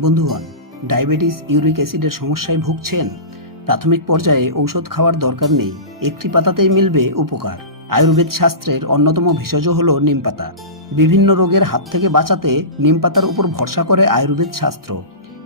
বন্ধুগণ, diabetes, uric অ্যাসিডের সমস্যায় ভুগছেন? প্রাথমিক পর্যায়ে ঔষধ খাওয়ার দরকার নেই। একটি পাতাতেই মিলবে উপকার। আয়ুর্বেদ শাস্ত্রের অন্যতম ভেষজ হল নিমপাতা বিভিন্ন রোগের হাত থেকে বাঁচাতে নিমপাতার উপর ভরসা করে আয়ুর্বেদ শাস্ত্র।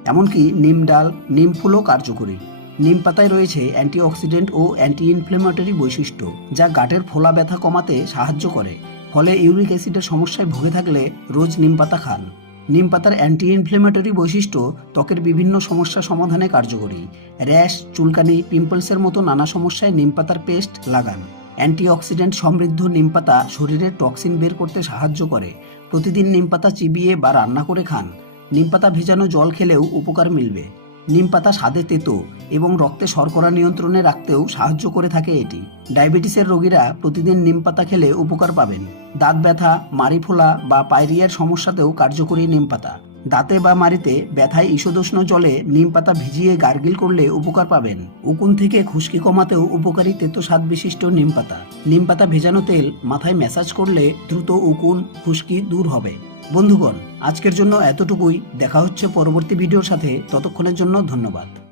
এমনকি নিম ডাল, নিম ফুলও কার্যকরী। নিম পাতায় রয়েছে অ্যান্টিঅক্সিডেন্ট ও অ্যান্টি ইনফ্লেমেটরি বৈশিষ্ট্য, যা গাটের ফোলা ব্যথা কমাতে সাহায্য করে। ফলে ইউরিক অ্যাসিডের সমস্যায় ভুগে থাকলে রোজ নিম পাতা খান। নিম পাতার অ্যান্টি ইনফ্লেমেটরি বৈশিষ্ট্য ত্বকের বিভিন্ন সমস্যা সমাধানে কার্যকরী। র্যাশ, চুলকানি, পিম্পলসের মতো নানা সমস্যায় নিম পাতার পেস্ট লাগান। অ্যান্টিঅক্সিডেন্ট সমৃদ্ধ নিম পাতা শরীরের টক্সিন বের করতে সাহায্য করে। প্রতিদিন নিম পাতা চিবিয়ে বা রান্না করে খান। নিম পাতা ভেজানো জল খেলেও উপকার মিলবে। নিম পাতা স্বাদে তেতো এবং রক্তে শর্করা নিয়ন্ত্রণে রাখতেও সাহায্য করে থাকে এটি। ডায়াবেটিসের রোগীরা প্রতিদিন নিম পাতা খেলে উপকার পাবেন। দাঁত ব্যথা মারি ফোলা বা পায়রিয়ার সমস্যাতেও কার্যকরী নিম পাতা। দাঁতে বা মারিতে ব্যথায় ঈষদোষ্ণ জলে নিম পাতা ভিজিয়ে গার্গিল করলে উপকার পাবেন। উকুন থেকে খুশকি কমাতেও উপকারী তেতো স্বাদ বিশিষ্ট নিম পাতা। নিম পাতা ভেজানো তেল মাথায় ম্যাসাজ করলে দ্রুত উকুন, খুশকি দূর হবে। বন্ধুগণ আজকের জন্য এতটুকুই। দেখা হচ্ছে পরবর্তী ভিডিওর সাথে। ততক্ষণের জন্য ধন্যবাদ।